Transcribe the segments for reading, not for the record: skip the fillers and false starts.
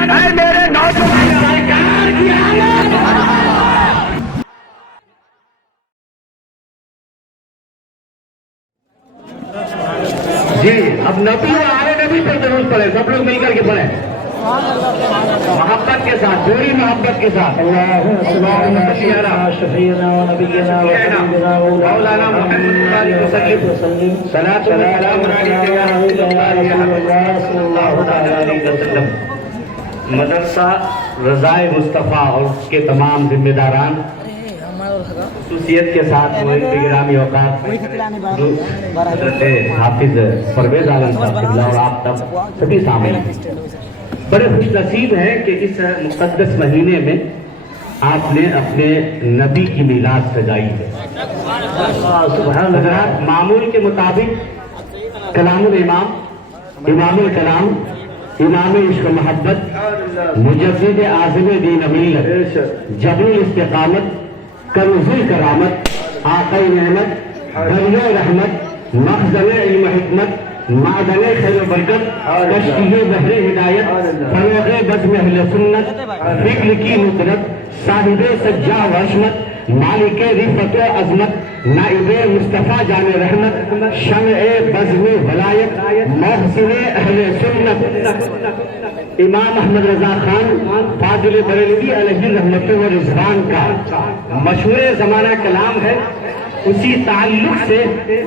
اے میرے نوجوان سرکار کی آمد۔ جی اب نبی اور آل نبی پر ضرور پڑھیں، سب لوگ مل کر کے پڑھیں محبت کے ساتھ، پوری محبت کے ساتھ۔ مولانا محمد وسلم صلاۃ و سلام علیہ۔ مدرسہ رضائے مصطفیٰ اور اس کے تمام ذمہ داران خصوصیت کے ساتھ گرامی اوقات حضرت حافظ پرویز عالم صاحب اور آپ تب سبھی سامنے بڑے خوش نصیب ہیں کہ اس مقدس مہینے میں آپ نے اپنے نبی کی میلاد سجائی ہے۔ حضرات معمول کے مطابق کلام الامام، امام الکلام، امام عشق و محبت، مجدد اعظم دین ملت، جبل الاستقامت، کنز الکرامت، آقائے نعمت، دریا رحمت، مخزن علم حکمت، معدن خیر و برکت، کشتی بحر ہدایت، فروغ بزم اہل سنت، فکر کی ندرت، صاحب سجا و عظمت، مالک رفت و عظمت، نائب مصطفیٰ جان رحمت، شمع بزم ولایت، محسن اہل سنت، امام احمد رضا خان فاضل بریلوی علیہ رحمت و رضوان کا مشہور زمانہ کلام ہے۔ اسی تعلق سے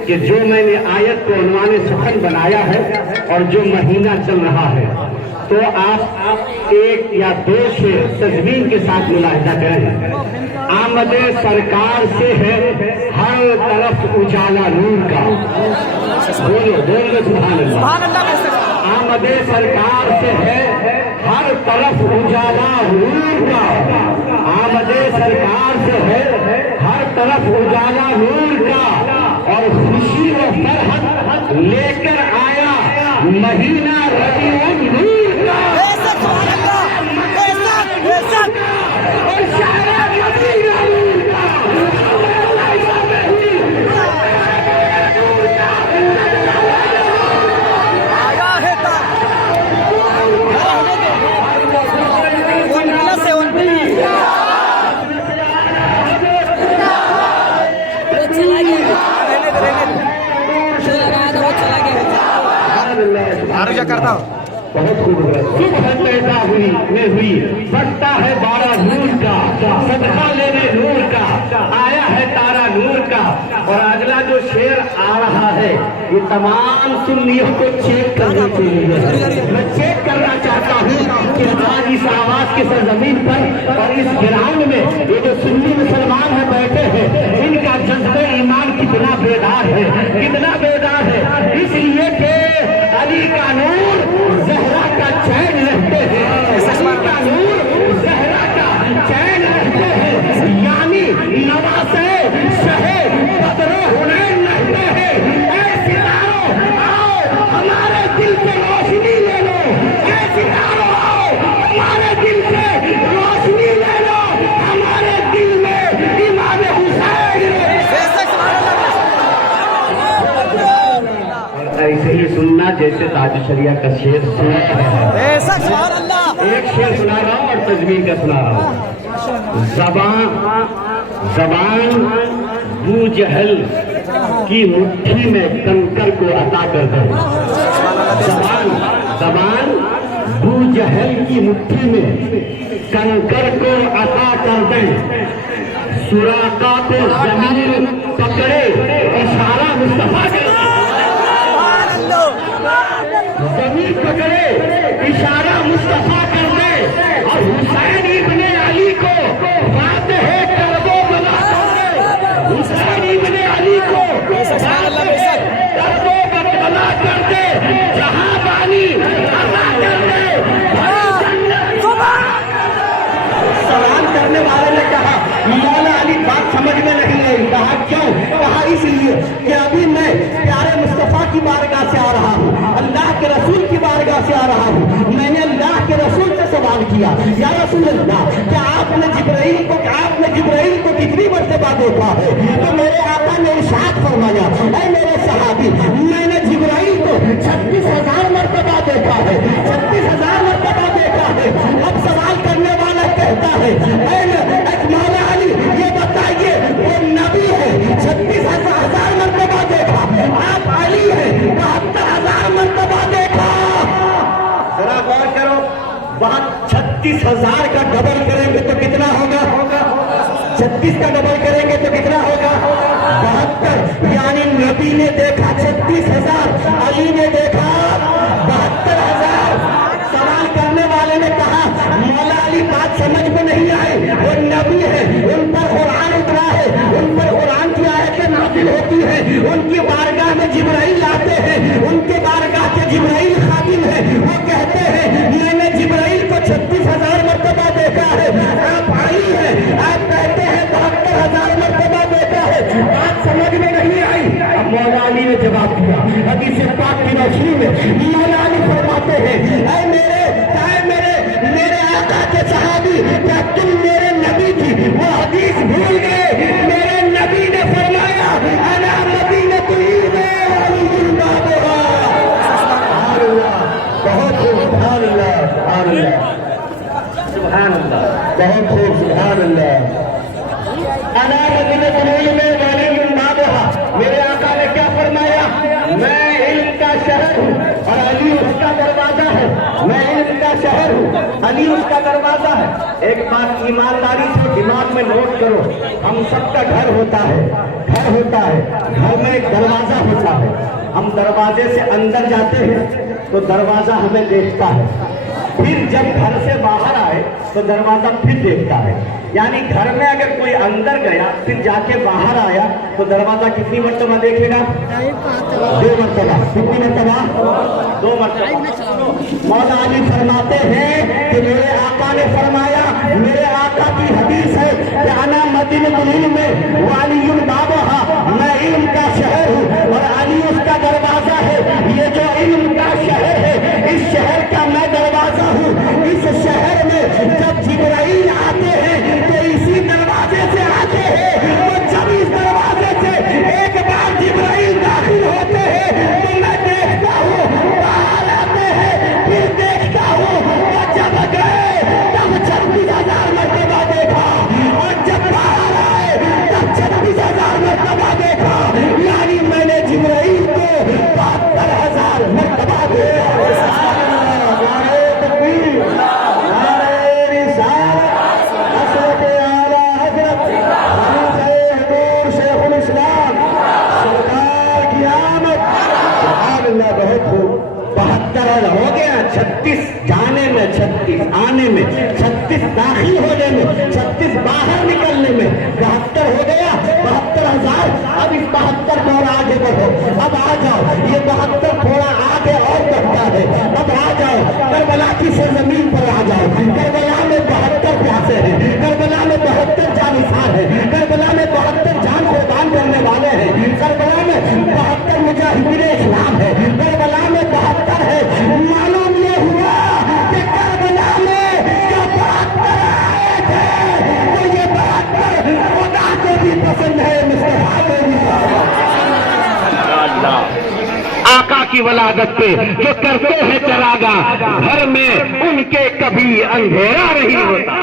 کہ جو میں نے آیت کو عنوان سخن بنایا ہے اور جو مہینہ چل رہا ہے، تو آپ ایک یا دو شعر تضمین کے ساتھ ملاحظہ کریں۔ آمد سرکار سے ہے ہر طرف اجالا نور کا، بولو بولو سبحان اللہ۔ آمد سرکار سے ہے ہر طرف اجالا نور کا، آمد سرکار سے ہے ہر طرف اجالا نور کا، اور خوشی و فرحت لے کر آیا مہینہ ربیع النور کا۔ کرتا ہوں بہت خوبصورت پیدا ہوئی بڑھتا ہے بارہ نور کا، صدقہ لینے نور کا، آیا ہے تارا نور کا۔ اور اگلا جو شعر آ رہا ہے یہ تمام سنیوں کو چیک کرنے کے لیے میں چیک کرنا چاہتا ہوں کہ آج اس آواز کی سرزمین پر اور اس گراؤنڈ میں یہ جو سنی مسلمان ہیں بیٹھے ہیں، ان کا جذبہ ایمان کتنا بیدار ہے، کتنا بیدار ہے۔ اس لیے کہ علی کا نور زہرا کا چین رہتے ہیں، علی کا نور زہرا کا چین رہتے ہیں، یعنی نواسے شہے بدر حنین رہتے ہیں۔ اے ستاروں آؤ ہمارے دل سے روشنی لے لو، اے ستاروں آؤ ہمارے دل سے روشنی لے لو، ہمارے دل میں امام حسین ایسے ہی سننا جیسے تاج شریعہ کا شعر سنا ہے۔ ایک شعر سنا رہا ہوں اور تجوید کا سنا رہا ہوں۔ زبان بو جہل کی مٹھی میں کنکر کو عطا کر دے، زبان بو جہل کی مٹھی میں کنکر کو عطا کر دیں، سراقہ پہ زمین پکڑے اشارہ مصطفیٰ کا، زمین پکڑے اشارہ مصطفیٰ کر دے، اور حسین ابن علی کو فاتح کرب و بلا کر دے، حسین ابن علی کو فاتح کرب و بلا کر دے، جہاں بانی عطا کر دے۔ سلام کرنے والے نے کہا مولا علی بات سمجھ میں نہیں آئی، کہا کیوں؟ کہا اس لیے کہ ابھی میں پیارے مصطفیٰ کی بارگاہ سے آ رہا ہوں، اللہ کے رسول کی بارگاہ سے آ رہا ہوں۔ میں نے اللہ کے رسول سے سوال کیا، یا رسول اللہ کیا آپ نے جبرائیل کو کتنی مرتبہ دیکھا ہے؟ تو میرے آقا نے ارشاد فرمایا، اے میرے صحابی میں نے جبرائیل کو 36,000 مرتبہ دیکھا ہے، 36,000 مرتبہ دیکھا ہے۔ وہاں 36,000 کا ڈبل کریں گے تو کتنا ہوگا؟ 36 کا ڈبل کریں گے تو کتنا ہوگا؟ 72. یعنی نبی نے دیکھا 36,000، علی نے دیکھا 72,000. سوال کرنے والے نے کہا مولا علی بات سمجھ میں نہیں آئی، وہ نبی ہے، ان پر قرآن اترا ہے، ان پر قرآن کی آیتیں نازل ہوتی ہیں، ان کی بارگاہ میں جبرائیل آتے ہیں، ان کے بارگاہ کے جبرائیل خادم ہیں، وہ کہتے ہیں میں نے جبرائیل کو 36,000 مرتبہ دیکھا ہے، آپ آئی ہیں، آپ کہتے ہیں 72,000 مرتبہ دیکھا ہے، بات سمجھ میں نہیں آئی. اب مولا علی نے جواب دیا حدیث پاک کی روشنی میں. مولا علی فرماتے ہیں اے میرے آقا کے صحابی، کیا تم میرے نبی کی وہ حدیث بھول گئے؟ میرے نبی نے فرمایا انا مدینۃ علی بابها. سبحان اللہ، بہت خوب، سبحان اللہ، سبحان اللہ، سبحان اللہ، بہت خوب، سبحان اللہ. انا مدینۃ علی بابها. میرے آقا نے کیا فرمایا؟ میں علم کا شہر ہوں اور علی اس کا دروازہ ہے. میں علم کا شہر ہوں، علی اس کا دروازہ ہے. ایک بات ایمانداری سے دماغ میں نوٹ کرو، ہم سب کا گھر ہوتا ہے، گھر ہوتا ہے، گھر میں ایک دروازہ ہوتا ہے. ہم دروازے سے اندر جاتے ہیں تو دروازہ ہمیں دیکھتا ہے، پھر جب گھر سے باہر آئے تو دروازہ پھر دیکھتا ہے. یعنی گھر میں اگر کوئی اندر گیا پھر جا کے باہر آیا تو دروازہ کتنی مرتبہ دیکھے گا؟ 2 مرتبہ. کتنی مرتبہ؟ 2 مرتبہ. مولا علی فرماتے ہیں کہ میرے آقا نے فرمایا، میرے آقا کی حدیث ہے کہ انا مدینۃ العلم وعلی بابها. میں علم کا شہر ہوں اور علی اس کا دروازہ ہے. یہ جو علم کا شہر ہے، اس شہر کا میں دروازہ ہوں. اس شہر میں جب جبرائیل آتے ہیں تو اسی دروازے سے آتے ہیں. تو جب اس دروازے سے ایک بار جبرائیل داخل ہوتے ہیں تو میں دیکھتا ہوں باہر آتے ہیں، پھر دیکھتا ہوں کہ جب گئے تب 36,000 مرتبہ دیکھا اور جب باہر آئے تب 36,000 مرتبہ دیکھا. یعنی میں نے جبرائیل کو 72,000 مرتبہ دیکھا. بہت خوب. 72 ہو گیا، 36 جانے میں، 36 آنے میں، 36 داخل ہونے میں، 36 باہر نکلنے میں، 72 ہو گیا. 72,000. اب اس 72 کو اور آگے بڑھو. اب آ جاؤ، یہ 72 تھوڑا آگے اور بڑھتا ہے. اب آ جاؤ کربلا کی سرزمین پر آ جاؤ. کربلا میں 72 پیاسے ہیں، کربلا میں 72 جانثار ہیں، کربلا میں 72 جان قربان کرنے والے ہیں، کربلا میں 72 مجاہدین اسلام ہے، کربلا میں 72 ہے. معلوم یہ ہوا کہ کربلا میں جو 72 آئے تھے تو یہ 72 خدا کو بھی پسند ہے، مصطفیٰ کو بھی پسند ہے. آقا کی ولادت پہ جو کرتے ہیں چراغا، گھر میں ان کے کبھی اندھیرا نہیں ہوتا.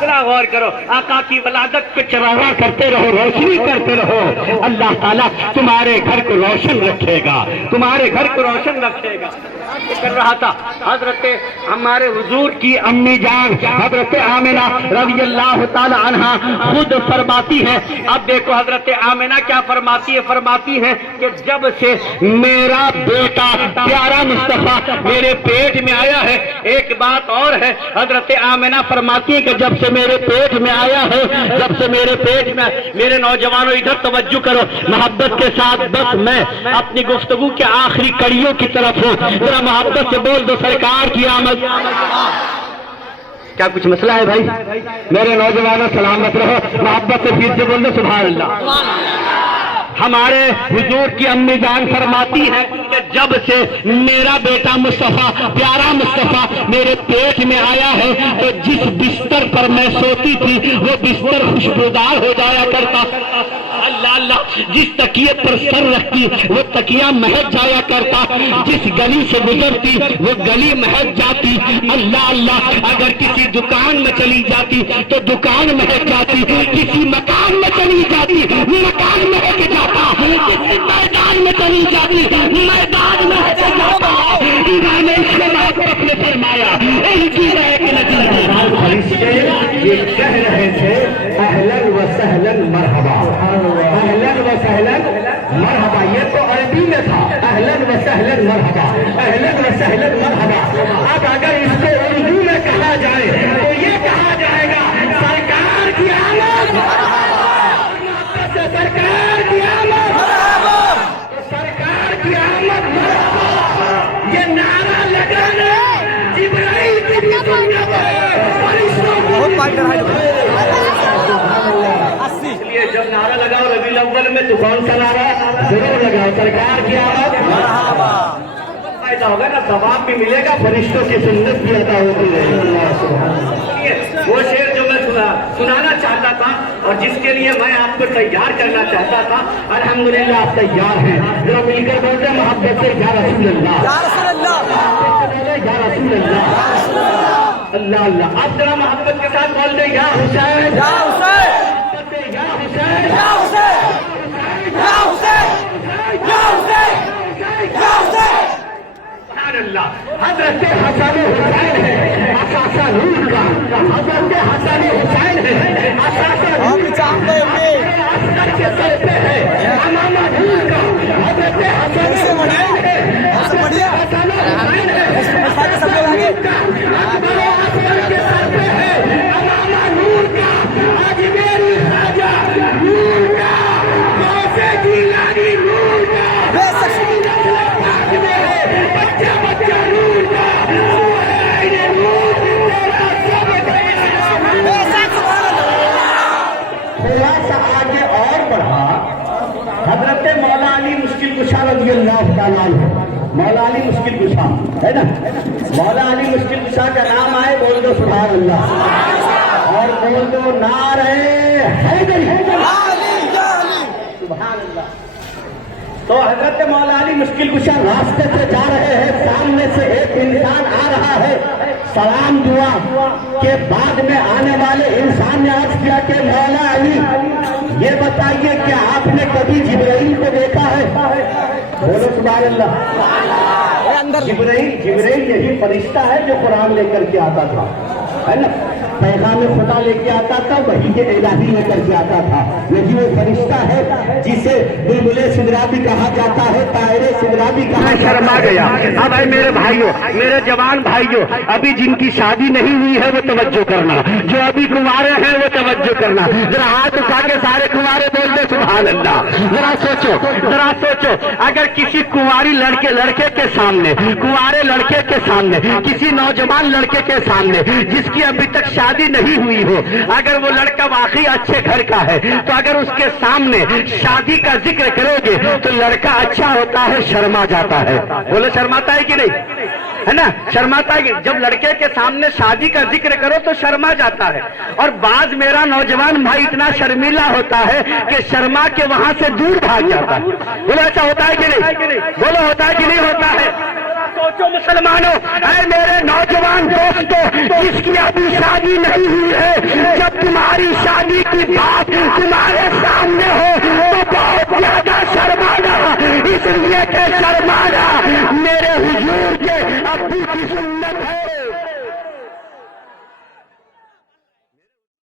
ذرا غور کرو، آقا کی ولادت پہ چراغا کرتے رہو، روشنی کرتے رہو. اللہ تعالیٰ تمہارے گھر کو روشن رکھے گا، تمہارے گھر کو روشن رکھے گا. کر رہا تھا حضرت ہمارے حضور کی امی جان حضرت آمنہ رضی اللہ تعالی عنہا خود فرماتی ہے. اب دیکھو حضرت آمنہ کیا فرماتی ہے. فرماتی ہے کہ جب سے میرا بیٹا پیارا مصطفیٰ میرے پیٹ میں آیا ہے. ایک بات اور ہے، حضرت آمنہ فرماتی ہے کہ جب سے میرے پیٹ میں آیا ہے، جب سے میرے پیٹ میں، میرے نوجوانوں ادھر توجہ کرو محبت کے ساتھ. بس میں اپنی گفتگو کے آخری کڑیوں کی طرف ہوں، ذرا محبت سے بول دو سرکار کی آمد. کیا کچھ مسئلہ ہے بھائی؟ میرے نوجوانوں سلامت رہو، محبت سے پھر سے بول دو سبحان اللہ. ہمارے حضور کی امی جان فرماتی ہے کہ جب سے میرا بیٹا مصطفیٰ پیارا مصطفیٰ میرے پیٹ میں آیا ہے تو جس بستر پر میں سوتی تھی وہ بستر خوشبودار ہو جایا کرتا. اللہ اللہ. جس تکیے پر سر رکھتی وہ تکیہ مہک جایا کرتا، جس گلی سے گزرتی وہ گلی مہک جاتی. اللہ اللہ. اگر کسی دکان میں چلی جاتی تو دکان مہک جاتی، کسی مکان میں چلی جاتی مکان مہک جاتا، کسی میدان میں چلی جاتی میدان مہک جاتا. امام نے فرمایا ان کی مہک نتیجہ فرشتے یہ کہہ رہے تھے اہلاً و سہلاً مرحبا، اہلاً و سہلاً مرحبا، یہ تو عربی میں تھا اہلاً و سہلاً مرحبا، اہلاً و سہلاً مرحبا۔ اب اگر اس کو اردو میں کہا جائے تو یہ کہا جائے گا سرکار کی آمد، سرکار کی آمد، سرکار کی آمد مرحبا، یہ نعرہ لگانا جبرائیل کی بھی سنت ہے، فرشتوں کو بھی سنت ہے۔ اس لیے جب نعرہ لگاؤ ربیع الاول میں تو کون سا نعرہ ضرور لگاؤ، سرکار کی آمد مرحبا، فائدہ ہوگا نا، ثواب بھی ملے گا، فرشتوں کی سنت بھی عطا ہوتی رہے گی۔ وہ شعر جو میں سنانا چاہتا تھا اور جس کے لیے میں آپ کو تیار کرنا چاہتا تھا، الحمدللہ آپ تیار ہیں، ذرا مل کر بولتے ہیں محبت سے یا رسول اللہ، یا رسول اللہ، یا رسول اللہ، اللہ اللہ۔ آپ ذرا محبت کے ساتھ بول دیں یا حسین، یا حسین، یا حسین، یا حسین، یا حسین، یا حسین، یا حسین۔ سبحان اللہ، حضرت حسن حسین ہے اساسہ نور کا، حضرت حسن حسین ہے اساسہ نور کا، اصغر کے سر پہ ہے امامہ نور کا، حضرت حسن حسین ہے، حضرت حسن حسین ہے اساسہ نور کا، اکبر و اصغر کے سر پہ ہے امامہ نور کا، آج میری خواجہ نور کا، غوث جیلانی نور کا، بچہ بچہ نور کا، تھوڑا سا آگے اور بڑھا حضرت مولا علی مشکل کشا رضی اللہ تعالیٰ عنہ، مولا علی مشکل کشا ہے نا، مولا علی مشکل کشا کا نام آئے بول دو سبحان اللہ، اور بول دو نعرہ حیدری، سبحان اللہ۔ تو حضرت مولا علی مشکل کشا راستے سے جا رہے ہیں، سامنے سے ایک انسان آ رہا ہے، سلام دعا کے بعد میں آنے والے انسان نے عرض کیا کہ مولا علی یہ بتائیے کہ آپ نے کبھی جبرائیل کو دیکھا ہے؟ بولو سبحان اللہ۔ جبرائیل یہی فرشتہ ہے جو قرآن لے کر کے آتا تھا، ہے نا، پیغام خدا لے کے آتا تھا، وہی کے الہی لے کر کے آتا تھا، یہی وہ فرشتہ ہے جسے بلبل سدرا بھی کہا جاتا ہے، طائر سدرا بھی کہا جاتا ہے۔ شرما گیا۔ اب ہے میرے بھائیوں، میرے جوان بھائیوں، ابھی جن کی شادی نہیں ہوئی ہے وہ توجہ کرنا، جو ابھی کنوارے ہیں وہ توجہ کرنا، ذرا ہاتھ اٹھا کے سارے کنوارے بول دے سبحان اللہ۔ ذرا سوچو، ذرا سوچو، اگر کسی کنواری لڑکے کے سامنے، کنوارے لڑکے کے سامنے، کسی نوجوان لڑکے کے سامنے جس کی ابھی تک شادی نہیں ہوئی ہو، اگر وہ لڑکا واقعی اچھے گھر کا ہے تو اگر اس کے سامنے شادی کا ذکر کرو گے تو لڑکا اچھا ہوتا ہے شرما جاتا ہے، بولو شرماتا ہے کہ نہیں، ہے نا، شرماتا ہے کہ جب لڑکے کے سامنے شادی کا ذکر کرو تو شرما جاتا ہے، اور بعض میرا نوجوان بھائی اتنا شرمیلا ہوتا ہے کہ شرما کے وہاں سے دور بھاگ جاتا ہے، بولو ایسا ہوتا ہے کہ نہیں، بولو ہوتا ہے کہ نہیں ہوتا ہے۔ سوچو مسلمانوں، اے میرے نوجوان دوستوں، جس کی ابھی شادی نہیں ہوئی ہے، جب تمہاری شادی کی بات تمہارے سامنے ہو تو بہت زیادہ شرمانا، اس لیے کہ شرمانا میرے حضور کے ابھی کی سنت ہے۔